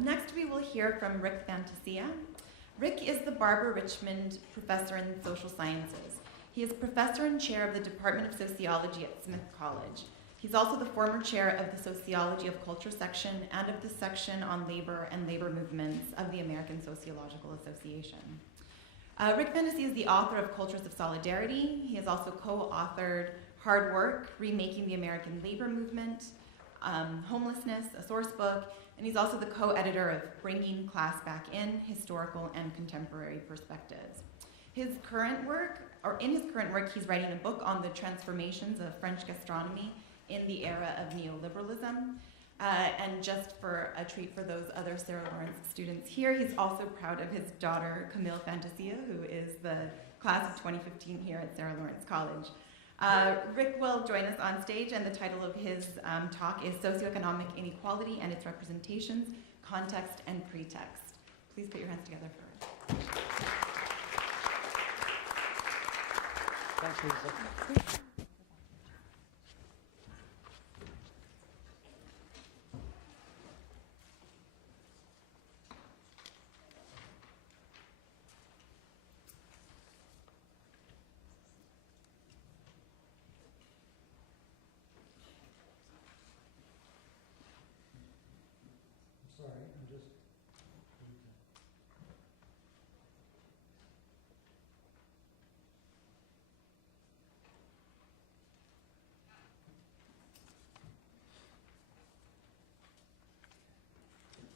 Next, we will hear from Rick Fantasia. Rick is the Barbara Richmond Professor in Social Sciences. He is Professor and Chair of the Department of Sociology at Smith College. He's also the former Chair of the Sociology of Culture section and of the section on labor and labor movements of the American Sociological Association. Rick Fantasia is the author of Cultures of Solidarity. He has also co-authored Hard Work, Remaking the American Labor Movement, Homelessness, a source book, and he's also the co-editor of Bringing Class Back In, Historical and Contemporary Perspectives. In his current work, he's writing a book on the transformations of French gastronomy in the era of neoliberalism. And just for a treat for those other Sarah Lawrence students here, he's also proud of his daughter, Camille Fantasia, who is the class of 2015 here at Sarah Lawrence College. Rick will join us on stage, and the title of his talk is Socio-Economic Inequality and Its Representations, Context and Pretext. Please put your hands together for Rick. Thanks, Lisa.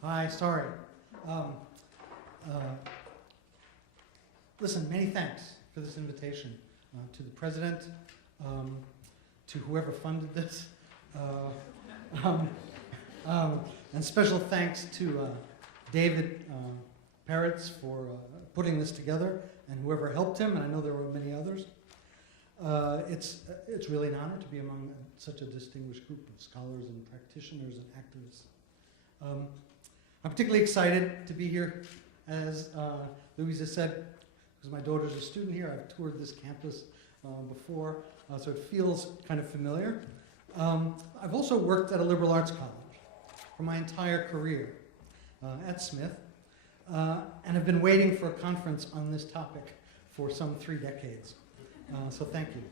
Hi, sorry. Listen, many thanks for this invitation to the president, to whoever funded this, and special thanks to David Peretz for putting this together, and whoever helped him, and I know there were many others. It's really an honor to be among such a distinguished group of scholars and practitioners and activists. I'm particularly excited to be here, as Louisa said, because my daughter's a student here. I've toured this campus before, so it feels kind of familiar. I've also worked at a liberal arts college for my entire career at Smith, and have been waiting for a conference on this topic for some 3 decades. So thank you.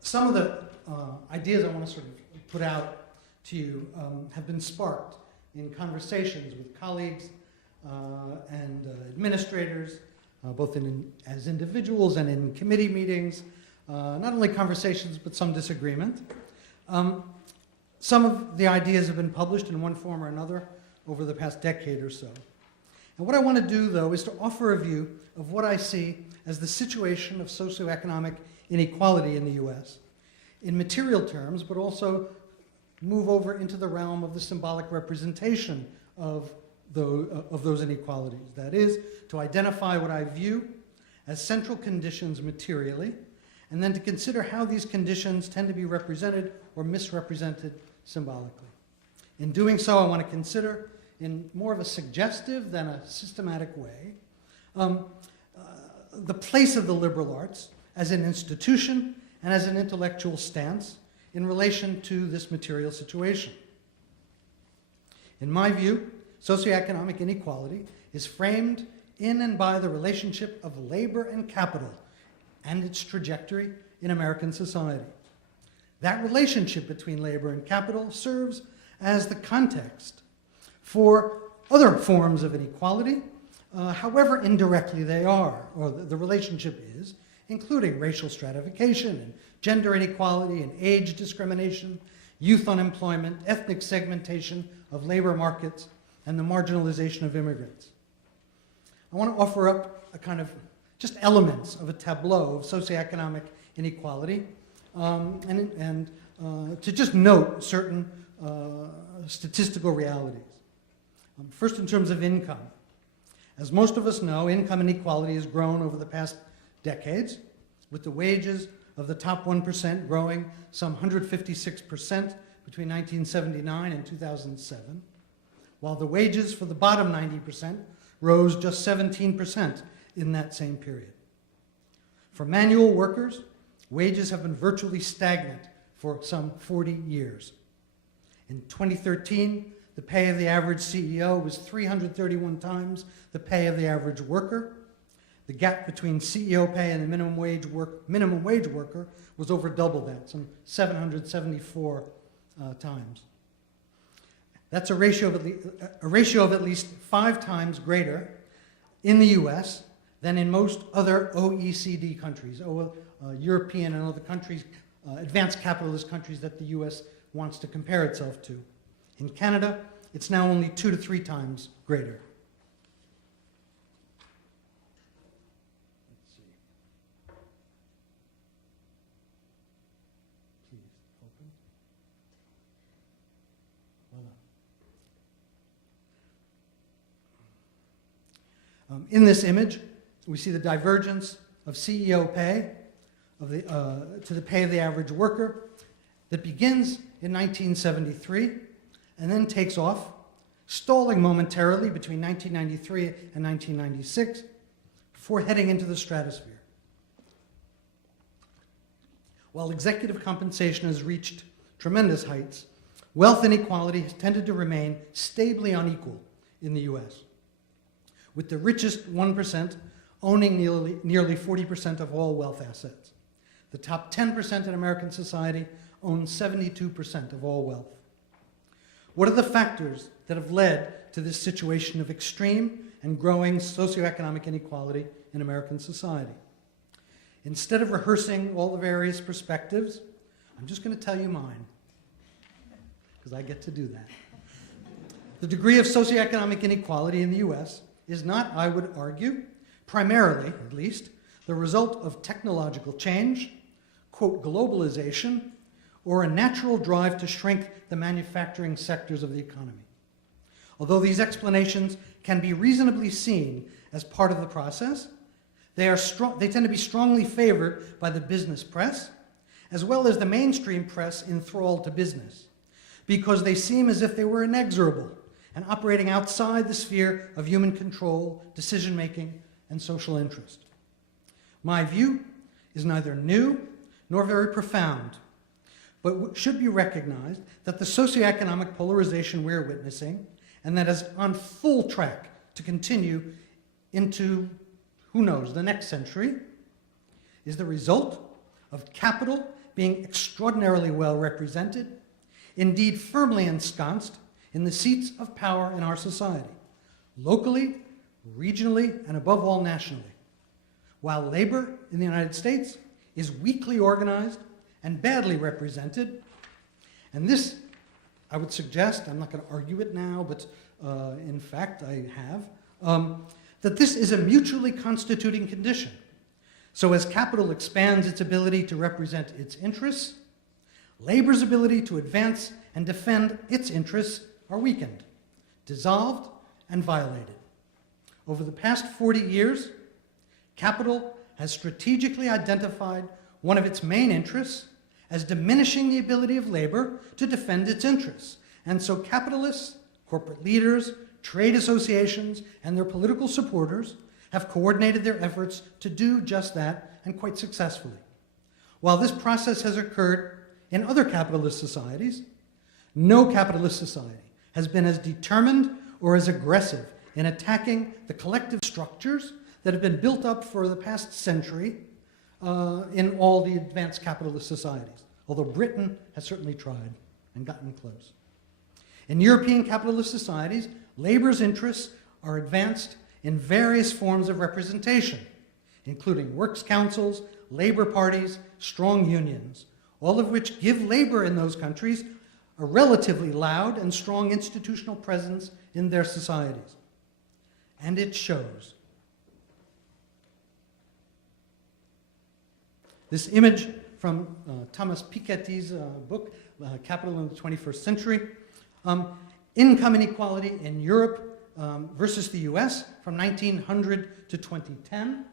Some of the ideas I want to sort of put out to you have been sparked in conversations with colleagues and administrators, both as individuals and in committee meetings, not only conversations, but some disagreement. Some of the ideas have been published in one form or another over the past decade or so. And what I want to do, though, is to offer a view of what I see as the situation of socioeconomic inequality in the US, in material terms, but also move over into the realm of the symbolic representation of those inequalities. That is, to identify what I view as central conditions materially, and then to consider how these conditions tend to be represented or misrepresented symbolically. In doing so, I want to consider, in more of a suggestive than a systematic way, the place of the liberal arts as an institution and as an intellectual stance in relation to this material situation. In my view, socioeconomic inequality is framed in and by the relationship of labor and capital and its trajectory in American society. That relationship between labor and capital serves as the context for other forms of inequality, however indirectly they are, or the relationship is, including racial stratification and gender inequality and age discrimination, youth unemployment, ethnic segmentation of labor markets, and the marginalization of immigrants. I want to offer up a kind of just elements of a tableau of socioeconomic inequality, and to just note certain statistical realities. First, in terms of income. As most of us know, income inequality has grown over the past decades, with the wages of the top 1% growing some 156% between 1979 and 2007, while the wages for the bottom 90% rose just 17% in that same period. For manual workers, wages have been virtually stagnant for some 40 years. In 2013, the pay of the average CEO was 331 times the pay of the average worker. The gap between CEO pay and the minimum wage worker was over double that, some 774 times. That's a ratio of at least 5 times greater in the US than in most other OECD countries, European and other countries, advanced capitalist countries that the US wants to compare itself to. In Canada, it's now only 2 to 3 times greater. Let's see. Please open. Voila. In this image, we see the divergence of CEO pay to the pay of the average worker that begins in 1973 and then takes off, stalling momentarily between 1993 and 1996 before heading into the stratosphere. While executive compensation has reached tremendous heights, wealth inequality has tended to remain stably unequal in the US, with the richest 1% owning nearly 40% of all wealth assets. The top 10% in American society own 72% of all wealth. What are the factors that have led to this situation of extreme and growing socioeconomic inequality in American society? Instead of rehearsing all the various perspectives, I'm just going to tell you mine, because I get to do that. The degree of socioeconomic inequality in the US is not, I would argue, primarily, at least, the result of technological change, quote, globalization, or a natural drive to shrink the manufacturing sectors of the economy. Although these explanations can be reasonably seen as part of the process, they tend to be strongly favored by the business press, as well as the mainstream press enthralled to business, because they seem as if they were inexorable and operating outside the sphere of human control, decision-making, and social interest. My view is neither new nor very profound, but should be recognized that the socioeconomic polarization we're witnessing, and that is on full track to continue into, who knows, the next century, is the result of capital being extraordinarily well represented, indeed firmly ensconced in the seats of power in our society, locally, regionally, and above all nationally, while labor in the United States is weakly organized and badly represented. And this, I would suggest, I'm not going to argue it now, but in fact I have, that this is a mutually constituting condition. So as capital expands its ability to represent its interests, labor's ability to advance and defend its interests are weakened, dissolved, and violated. Over the past 40 years, capital has strategically identified one of its main interests as diminishing the ability of labor to defend its interests. And so capitalists, corporate leaders, trade associations, and their political supporters have coordinated their efforts to do just that, and quite successfully. While this process has occurred in other capitalist societies, no capitalist society has been as determined or as aggressive in attacking the collective structures that have been built up for the past century in all the advanced capitalist societies, although Britain has certainly tried and gotten close. In European capitalist societies, labor's interests are advanced in various forms of representation, including works councils, labor parties, strong unions, all of which give labor in those countries a relatively loud and strong institutional presence in their societies. And it shows. This image from Thomas Piketty's book, Capital in the 21st Century, income inequality in Europe versus the US from 1900 to 2010.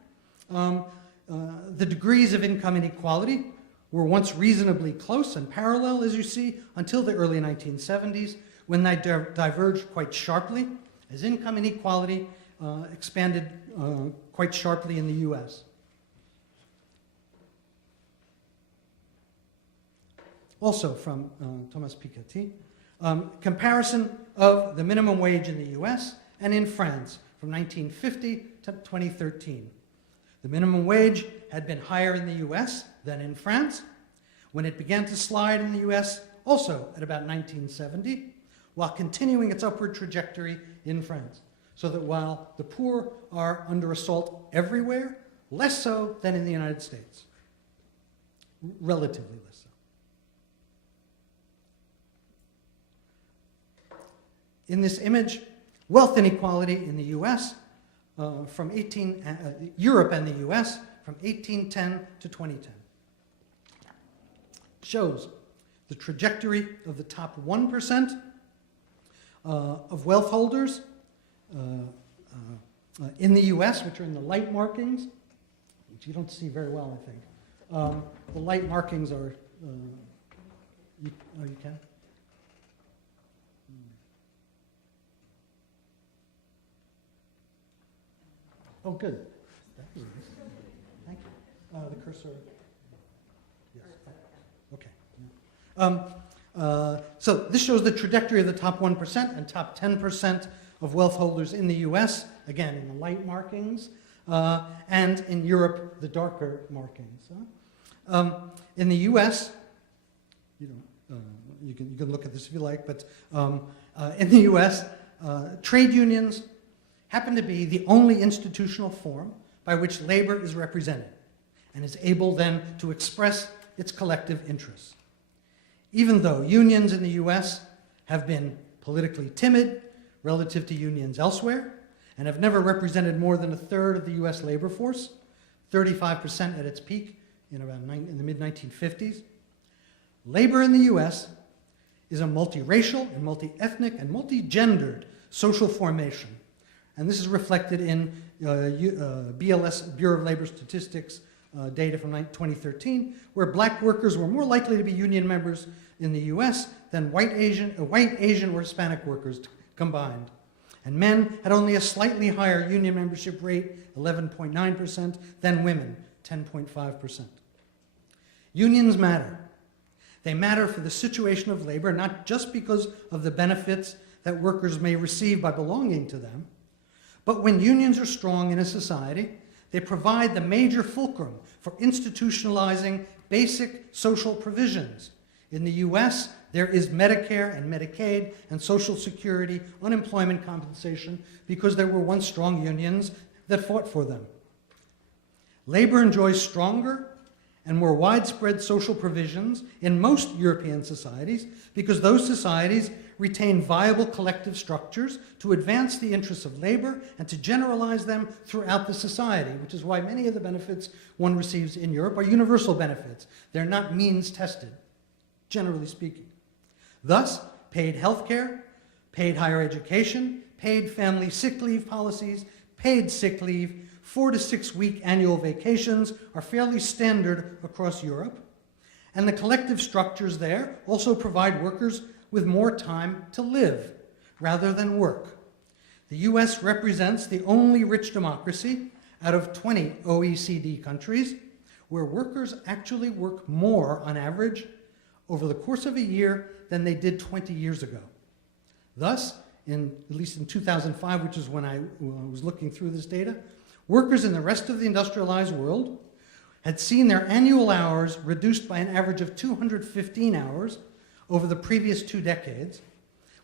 The degrees of income inequality were once reasonably close and parallel, as you see, until the early 1970s, when they diverged quite sharply, as income inequality expanded quite sharply in the US. Also from Thomas Piketty, Comparison of the minimum wage in the US and in France from 1950 to 2013. The minimum wage had been higher in the US than in France, when it began to slide in the US also at about 1970, while continuing its upward trajectory in France. So that while the poor are under assault everywhere, less so than in the United States. Relatively less so. In this image, wealth inequality in the US, Europe and the US, from 1810 to 2010. Shows the trajectory of the top 1% of wealth holders in the US, which are in the light markings, which you don't see very well, I think. The light markings are, you can? Oh, good. That was nice. Thank you. The cursor. Yes. Okay. So this shows the trajectory of the top 1% and top 10% of wealth holders in the US, again in the light markings, and in Europe, the darker markings. In the US, you can look at this if you like, but in the US, trade unions happen to be the only institutional form by which labor is represented and is able then to express its collective interests. Even though unions in the US have been politically timid relative to unions elsewhere and have never represented more than a third of the US labor force, 35% at its peak in the mid-1950s, labor in the US is a multiracial and multi-ethnic and multi-gendered social formation. And this is reflected in BLS, Bureau of Labor Statistics, data from 2013, where black workers were more likely to be union members in the US than white, Asian, or Hispanic workers combined. And men had only a slightly higher union membership rate, 11.9%, than women, 10.5%. Unions matter. They matter for the situation of labor, not just because of the benefits that workers may receive by belonging to them, but when unions are strong in a society, they provide the major fulcrum for institutionalizing basic social provisions. In the US, there is Medicare and Medicaid and Social Security unemployment compensation because there were once strong unions that fought for them. Labor enjoys stronger and more widespread social provisions in most European societies because those societies retain viable collective structures to advance the interests of labor and to generalize them throughout the society, which is why many of the benefits one receives in Europe are universal benefits. They're not means tested, generally speaking. Thus, paid health care, paid higher education, paid family sick leave policies, paid sick leave, 4 to 6 week annual vacations are fairly standard across Europe. And the collective structures there also provide workers with more time to live rather than work. The US represents the only rich democracy out of 20 OECD countries where workers actually work more on average over the course of a year than they did 20 years ago. Thus, at least in 2005, which is when I was looking through this data, workers in the rest of the industrialized world had seen their annual hours reduced by an average of 215 hours over the previous 2 decades,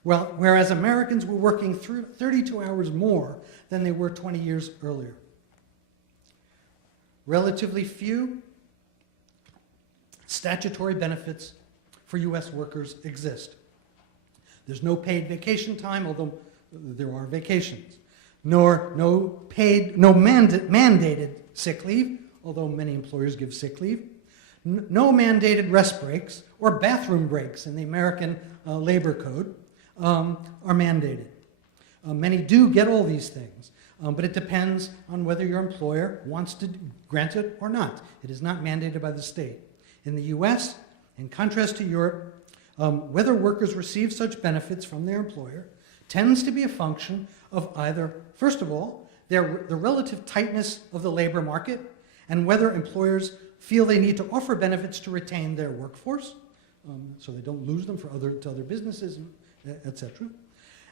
whereas Americans were working 32 hours more than they were 20 years earlier. Relatively few statutory benefits for US workers exist. There's no paid vacation time, although there are vacations, nor no mandated sick leave, although many employers give sick leave, no mandated rest breaks or bathroom breaks in the American Labor Code are mandated. Many do get all these things, but it depends on whether your employer wants to grant it or not. It is not mandated by the state. In the US, in contrast to Europe, whether workers receive such benefits from their employer tends to be a function of either, first of all, the relative tightness of the labor market and whether employers feel they need to offer benefits to retain their workforce so they don't lose them to other businesses etc.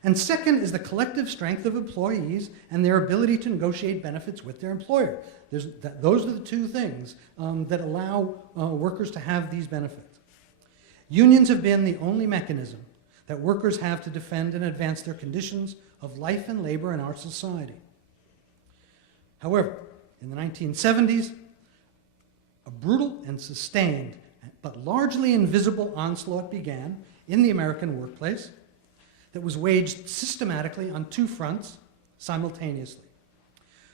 And second is the collective strength of employees and their ability to negotiate benefits with their employer. Those are the two things that allow workers to have these benefits. Unions have been the only mechanism that workers have to defend and advance their conditions of life and labor in our society. However, in the 1970s, a brutal and sustained, but largely invisible onslaught began in the American workplace that was waged systematically on two fronts simultaneously.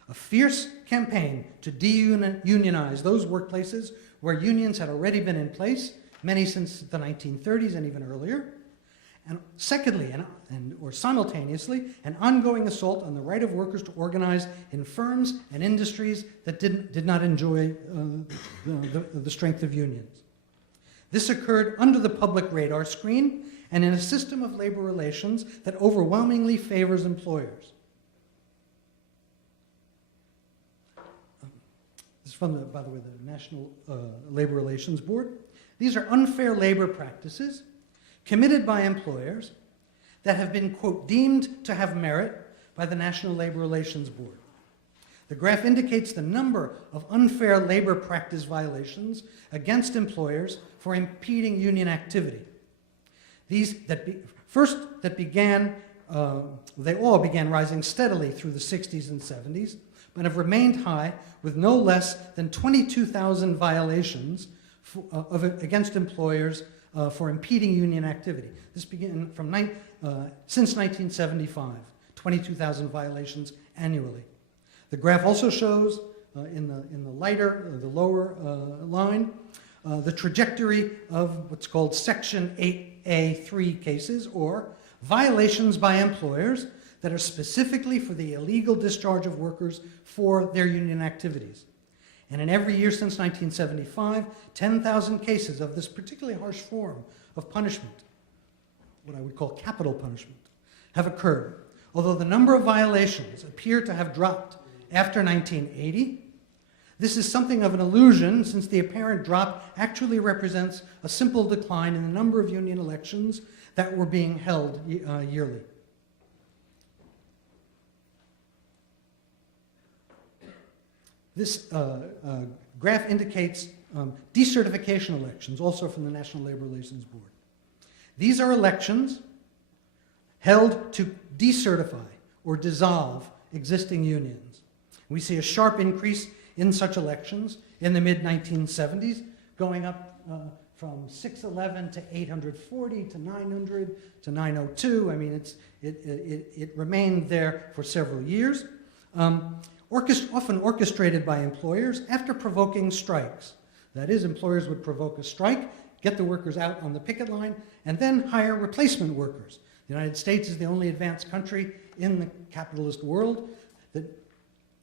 A fierce campaign to de-unionize those workplaces where unions had already been in place, many since the 1930s and even earlier. And secondly, or simultaneously, an ongoing assault on the right of workers to organize in firms and industries that did not enjoy the strength of unions. This occurred under the public radar screen and in a system of labor relations that overwhelmingly favors employers. This is from, by the way, the National Labor Relations Board. These are unfair labor practices committed by employers that have been, quote, deemed to have merit by the National Labor Relations Board. The graph indicates the number of unfair labor practice violations against employers for impeding union activity. These they all began rising steadily through the 60s and 70s, but have remained high with no less than 22,000 violations against employers for impeding union activity. This began since 1975, 22,000 violations annually. The graph also shows in the lower line, the trajectory of what's called Section 8A3 cases, or violations by employers that are specifically for the illegal discharge of workers for their union activities. And in every year since 1975, 10,000 cases of this particularly harsh form of punishment, what I would call capital punishment, have occurred. Although the number of violations appear to have dropped after 1980, this is something of an illusion, since the apparent drop actually represents a simple decline in the number of union elections that were being held yearly. This graph indicates decertification elections, also from the National Labor Relations Board. These are elections held to decertify or dissolve existing unions. We see a sharp increase in such elections in the mid-1970s, going up from 611 to 840 to 900 to 902. I mean, it remained there for several years. Often orchestrated by employers after provoking strikes. That is, employers would provoke a strike, get the workers out on the picket line, and then hire replacement workers. The United States is the only advanced country in the capitalist world that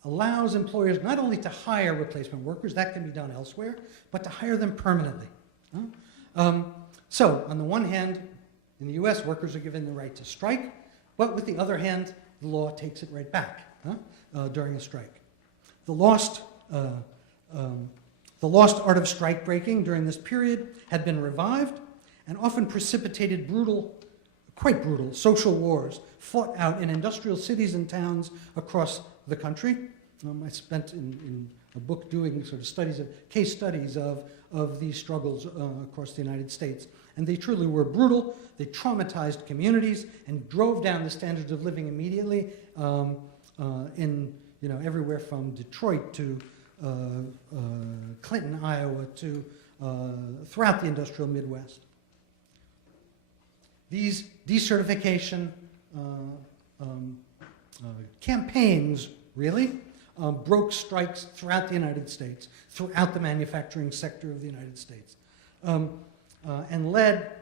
allows employers not only to hire replacement workers, that can be done elsewhere, but to hire them permanently. So, on the one hand, in the US, workers are given the right to strike, but with the other hand, the law takes it right back during a strike. The lost art of strike breaking during this period had been revived and often precipitated quite brutal social wars fought out in industrial cities and towns across the country. I spent in a book doing sort of case studies of these struggles across the United States. And they truly were brutal. They traumatized communities and drove down the standards of living immediately in everywhere from Detroit to Clinton, Iowa, to throughout the industrial Midwest. These decertification campaigns really broke strikes throughout the United States, throughout the manufacturing sector of the United States, and led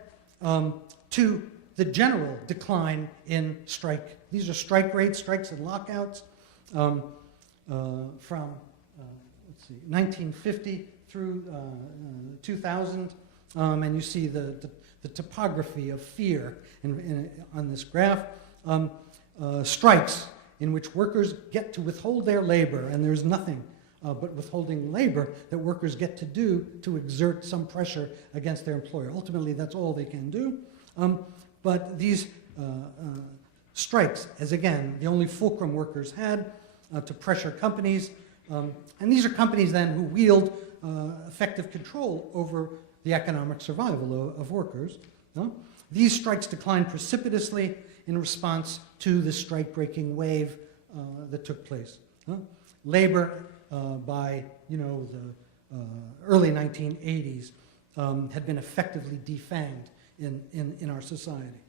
to the general decline in strike. These are strike rates, strikes and lockouts from 1950 through 2000, and you see the topography of fear on this graph. Strikes in which workers get to withhold their labor, and there's nothing but withholding labor that workers get to do to exert some pressure against their employer. Ultimately, that's all they can do. But these strikes as, again, the only fulcrum workers had to pressure companies. And these are companies then who wield effective control over the economic survival of workers. These strikes declined precipitously in response to the strike-breaking wave that took place. Labor, by the early 1980s, had been effectively defanged in our society.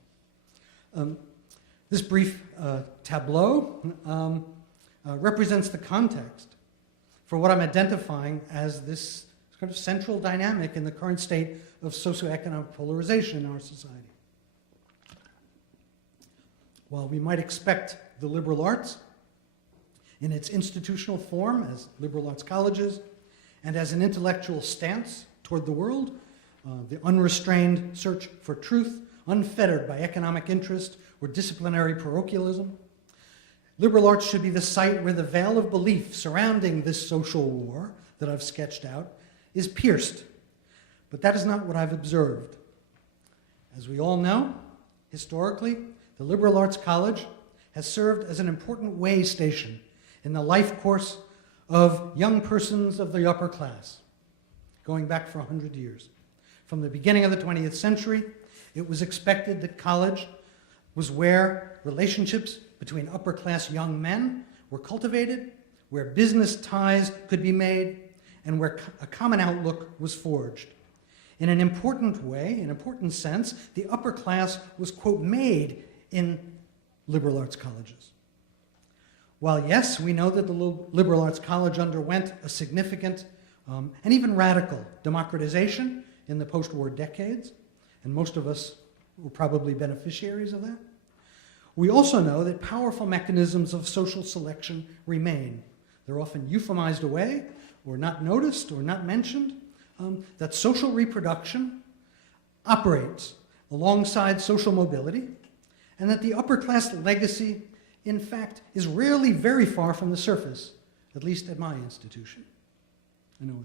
This brief tableau represents the context for what I'm identifying as this kind of central dynamic in the current state of socioeconomic polarization in our society. While we might expect the liberal arts in its institutional form as liberal arts colleges and as an intellectual stance toward the world, the unrestrained search for truth, unfettered by economic interest or disciplinary parochialism, liberal arts should be the site where the veil of belief surrounding this social war that I've sketched out is pierced. But that is not what I've observed. As we all know, historically, the liberal arts college has served as an important way station in the life course of young persons of the upper class, going back for 100 years. From the beginning of the 20th century, it was expected that college was where relationships between upper-class young men were cultivated, where business ties could be made, and where a common outlook was forged. In an important way, in an important sense, the upper class was, quote, made in liberal arts colleges. While, yes, we know that the liberal arts college underwent a significant and even radical democratization in the post-war decades, and most of us were probably beneficiaries of that, we also know that powerful mechanisms of social selection remain. They're often euphemized away, or not noticed, or not mentioned, that social reproduction operates alongside social mobility, and that the upper class legacy, in fact, is rarely very far from the surface, at least at my institution. I know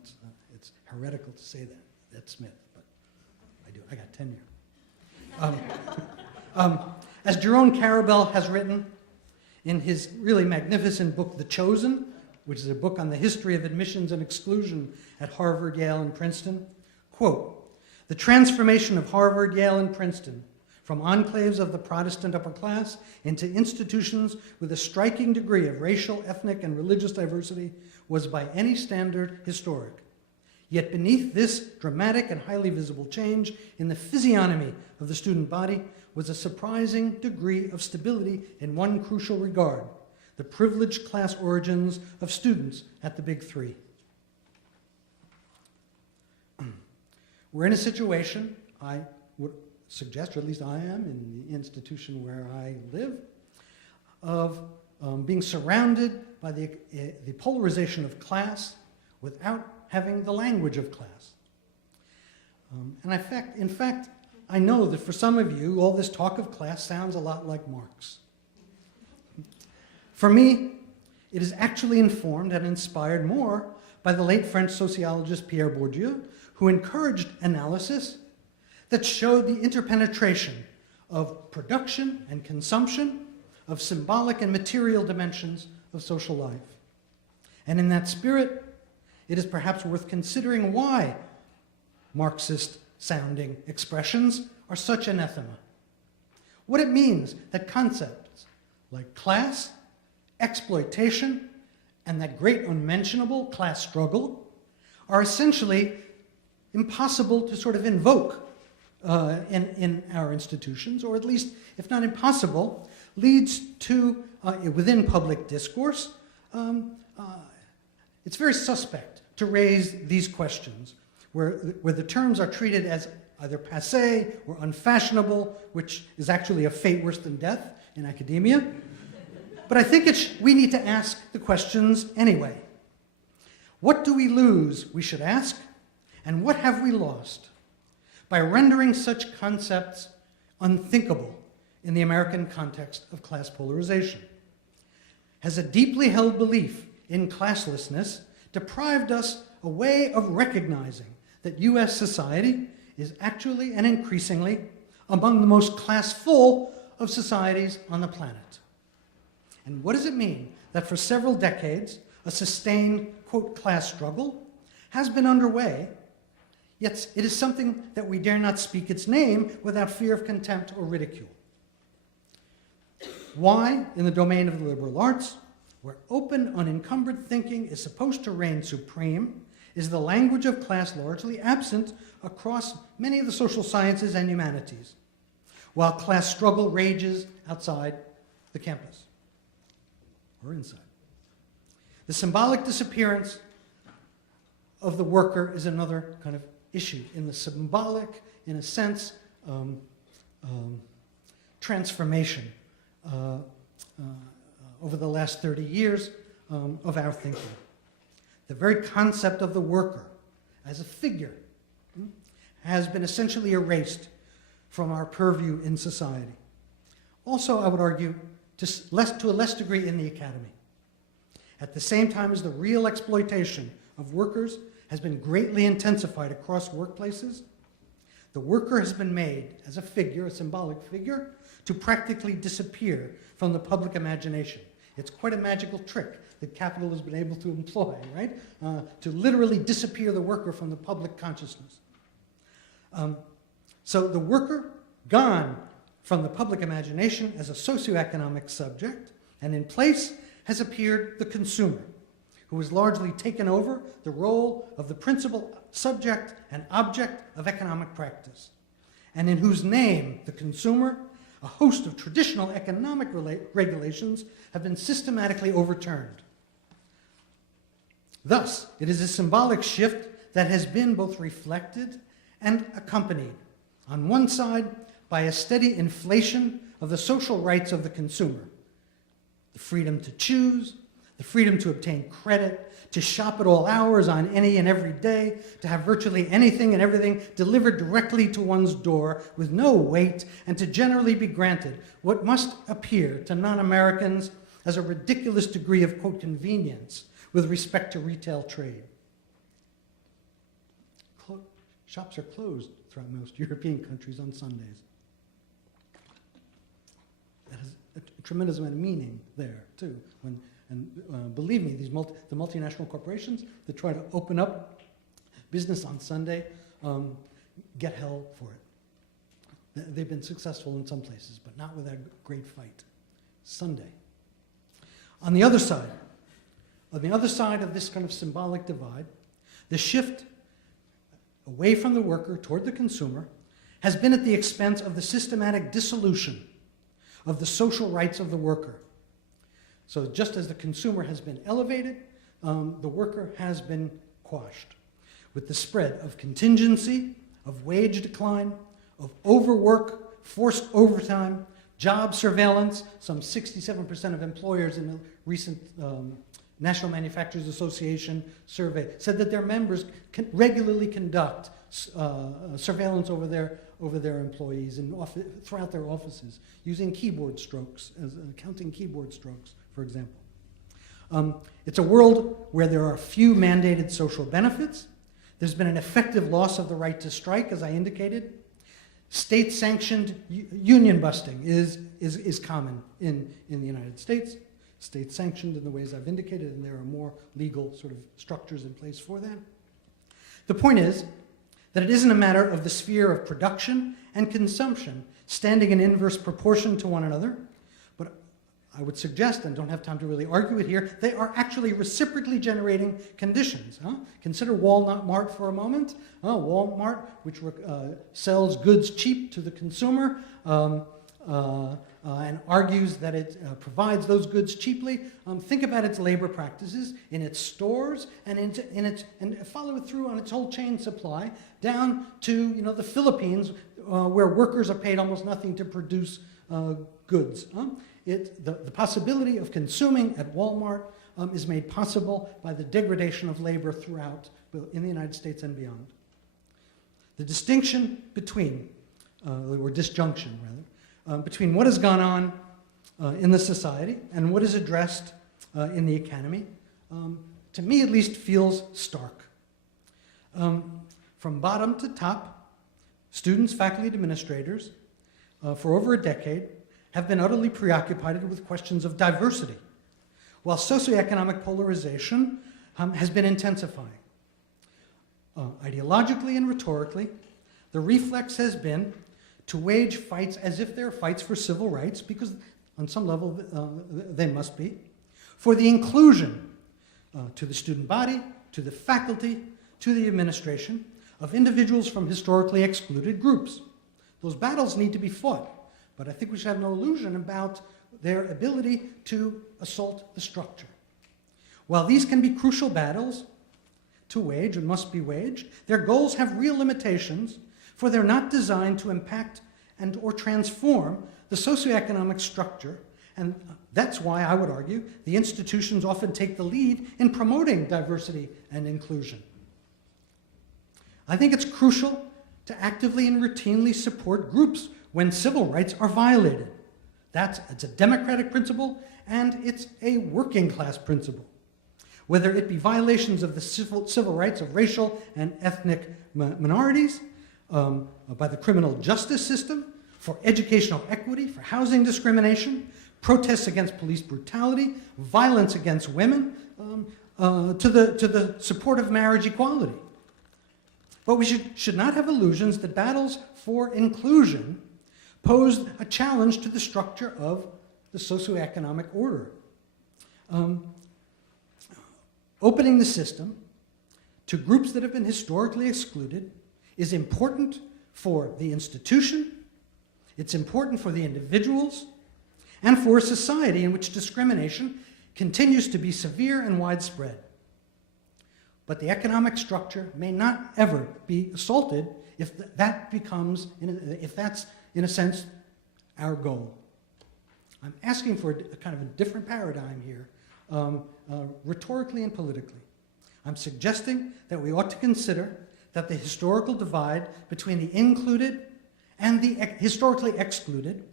it's heretical to say that, at Smith, but I do. I got tenure. As Jerome Carabel has written in his really magnificent book, The Chosen, which is a book on the history of admissions and exclusion at Harvard, Yale, and Princeton, quote, "The transformation of Harvard, Yale, and Princeton from enclaves of the Protestant upper class into institutions with a striking degree of racial, ethnic, and religious diversity was by any standard historic. Yet beneath this dramatic and highly visible change in the physiognomy of the student body was a surprising degree of stability in one crucial regard, the privileged class origins of students at the Big Three." We're in a situation, I would suggest, or at least I am in the institution where I live, of being surrounded by the polarization of class without having the language of class. And in fact, I know that for some of you, all this talk of class sounds a lot like Marx. For me, it is actually informed and inspired more by the late French sociologist Pierre Bourdieu, who encouraged analysis that showed the interpenetration of production and consumption, of symbolic and material dimensions of social life. And in that spirit, it is perhaps worth considering why Marxist-sounding expressions are such anathema. What it means that concepts like class, exploitation, and that great unmentionable class struggle are essentially impossible to sort of invoke in our institutions, or at least, if not impossible, leads to, within public discourse, it's very suspect to raise these questions, where the terms are treated as either passé or unfashionable, which is actually a fate worse than death in academia. But I think we need to ask the questions anyway. What do we lose, we should ask, and what have we lost by rendering such concepts unthinkable in the American context of class polarization? Has a deeply held belief in classlessness deprived us a way of recognizing that US society is actually and increasingly among the most classful of societies on the planet. And what does it mean that for several decades, a sustained, quote, class struggle has been underway, yet it is something that we dare not speak its name without fear of contempt or ridicule? Why, in the domain of the liberal arts, where open, unencumbered thinking is supposed to reign supreme, is the language of class largely absent across many of the social sciences and humanities, while class struggle rages outside the campus or inside? The symbolic disappearance of the worker is another kind of issue. In the symbolic, in a sense, transformation over the last 30 years of our thinking. The very concept of the worker as a figure has been essentially erased from our purview in society. Also, I would argue, to a less degree in the academy. At the same time as the real exploitation of workers has been greatly intensified across workplaces, the worker has been made as a figure, a symbolic figure, to practically disappear from the public imagination. It's quite a magical trick that capital has been able to employ, right? To literally disappear the worker from the public consciousness. So the worker, gone from the public imagination as a socioeconomic subject, and in place has appeared the consumer, who has largely taken over the role of the principal subject and object of economic practice, and in whose name, the consumer, a host of traditional economic regulations have been systematically overturned. Thus, it is a symbolic shift that has been both reflected and accompanied, on one side, by a steady inflation of the social rights of the consumer, the freedom to choose, the freedom to obtain credit, to shop at all hours on any and every day, to have virtually anything and everything delivered directly to one's door with no wait, and to generally be granted what must appear to non-Americans as a ridiculous degree of, quote, convenience with respect to retail trade. Shops are closed throughout most European countries on Sundays. That has a tremendous amount of meaning there, too. Believe me, the multinational corporations that try to open up business on Sunday get hell for it. They've been successful in some places, but not without great fight. Sunday. On the other side of this kind of symbolic divide, the shift away from the worker toward the consumer has been at the expense of the systematic dissolution of the social rights of the worker. So just as the consumer has been elevated, the worker has been quashed, with the spread of contingency, of wage decline, of overwork, forced overtime, job surveillance. Some 67% of employers in a recent National Manufacturers Association survey said that their members regularly conduct surveillance over their employees throughout their offices, using keyboard strokes, counting keyboard strokes, for example. It's a world where there are few mandated social benefits. There's been an effective loss of the right to strike, as I indicated. State-sanctioned union busting is common in the United States. State-sanctioned in the ways I've indicated, and there are more legal sort of structures in place for that. The point is that it isn't a matter of the sphere of production and consumption standing in inverse proportion to one another, but I would suggest, and don't have time to really argue it here, they are actually reciprocally generating conditions. Consider Walmart for a moment. Walmart, which sells goods cheap to the consumer, and argues that it provides those goods cheaply. Think about its labor practices in its stores and and follow it through on its whole chain supply down to the Philippines, where workers are paid almost nothing to produce goods. The possibility of consuming at Walmart is made possible by the degradation of labor throughout in the United States and beyond. The distinction between, or disjunction rather, between what has gone on in the society and what is addressed in the academy, to me at least, feels stark. From bottom to top, students, faculty, administrators, for over a decade, have been utterly preoccupied with questions of diversity, while socioeconomic polarization has been intensifying. Ideologically and rhetorically, the reflex has been to wage fights as if they're fights for civil rights, because on some level they must be, for the inclusion to the student body, to the faculty, to the administration of individuals from historically excluded groups. Those battles need to be fought, but I think we should have no illusion about their ability to assault the structure. While these can be crucial battles to wage and must be waged, their goals have real limitations, for they're not designed to impact and or transform the socioeconomic structure, and that's why I would argue the institutions often take the lead in promoting diversity and inclusion. I think it's crucial to actively and routinely support groups when civil rights are violated. It's a democratic principle, and it's a working class principle. Whether it be violations of the civil rights of racial and ethnic minorities, by the criminal justice system, for educational equity, for housing discrimination, protests against police brutality, violence against women, to the support of marriage equality. But we should not have illusions that battles for inclusion pose a challenge to the structure of the socioeconomic order. Opening the system to groups that have been historically excluded is important for the institution, it's important for the individuals, and for a society in which discrimination continues to be severe and widespread. But the economic structure may not ever be assaulted if that's, in a sense, our goal. I'm asking for a kind of a different paradigm here, rhetorically and politically. I'm suggesting that we ought to consider that the historical divide between the included and the historically excluded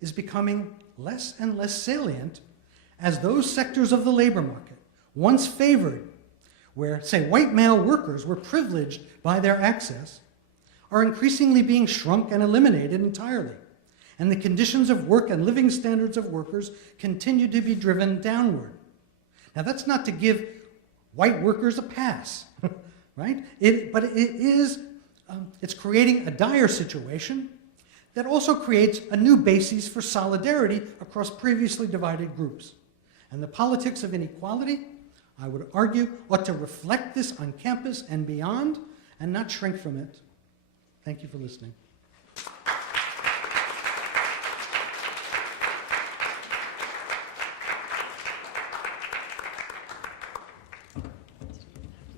is becoming less and less salient as those sectors of the labor market, once favored, where, say, white male workers were privileged by their access, are increasingly being shrunk and eliminated entirely. And the conditions of work and living standards of workers continue to be driven downward. Now, that's not to give white workers a pass, right? But it's creating a dire situation that also creates a new basis for solidarity across previously divided groups. And the politics of inequality, I would argue, ought to reflect this on campus and beyond, and not shrink from it. Thank you for listening.